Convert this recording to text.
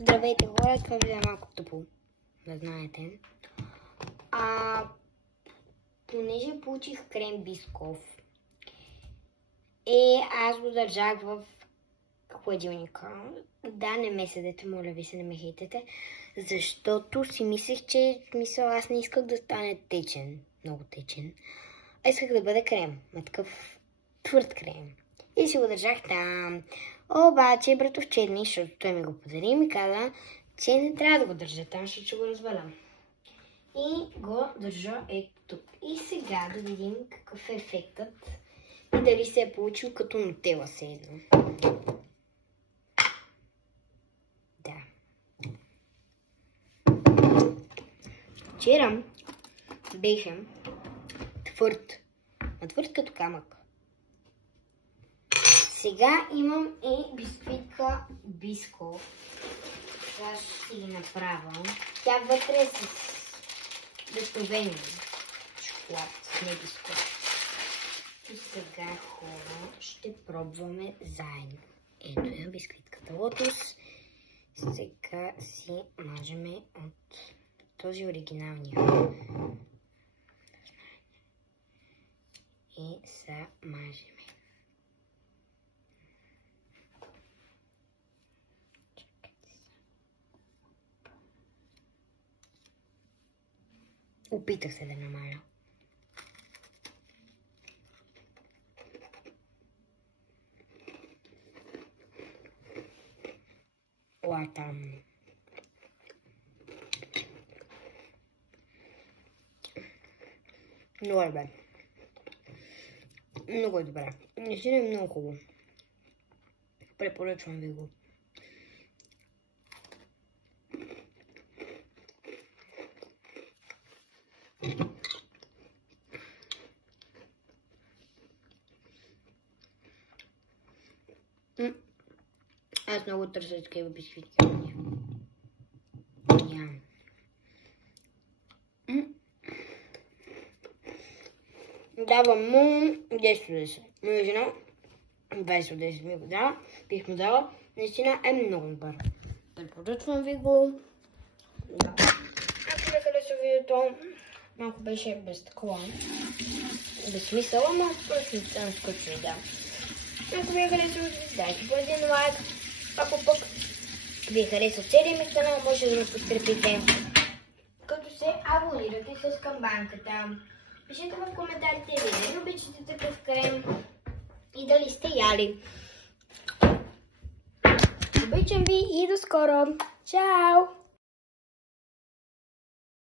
Здравейте хора, това е малко тъпо, да знаете. Понеже получих крем Бисков, аз го държах в хладилника. Да, не ме съдете, моля ви се, не ме хейтете, защото си мислех, че аз не исках да стане течен, много течен, а исках да бъде крем, такъв твърд крем. И си го държах там. Обаче братовчедни, защото той ми го подари, ми каза, че не трябва да го държа там, защото ще го разваля. И го държа тук. И сега да видим какъв е ефектът и дали се е получил като нутела се едно. Да. Вчера беше твърд. Твърд като камък. Сега имам и бисквитка Бисков. Сега ще си ги направя. Тя вътре е с вдъхновение. Шоколад, не Бисков. И сега, хора, ще пробваме заедно. Ето я бисквитката Лотос. Сега си мажеме от този оригиналния. И са мажеме. Опитах се да намаля. Латам. Много е бе. Много е добре. Наистина е много хубаво. Препоръчвам ви го. Аз много търся такива бисквитки. Нямам. Давам му 10 от 10. Моя жена 20 от 10 ми го дава. Бих му дала. Наистина е много добър. Препоръчвам ви го. Да. Ако ви хареса видеото, малко беше без такова. Без смисъл, ама просто не стана скучно, да. Ако ви е харесал, дайте по един лайк. Ако пък ви е харесал целият ми канал, може да ме подкрепите, като се абонирате с камбанката. Пишете в коментарите дали не обичате такъв крем и дали сте яли. Обичам ви и до скоро! Чао!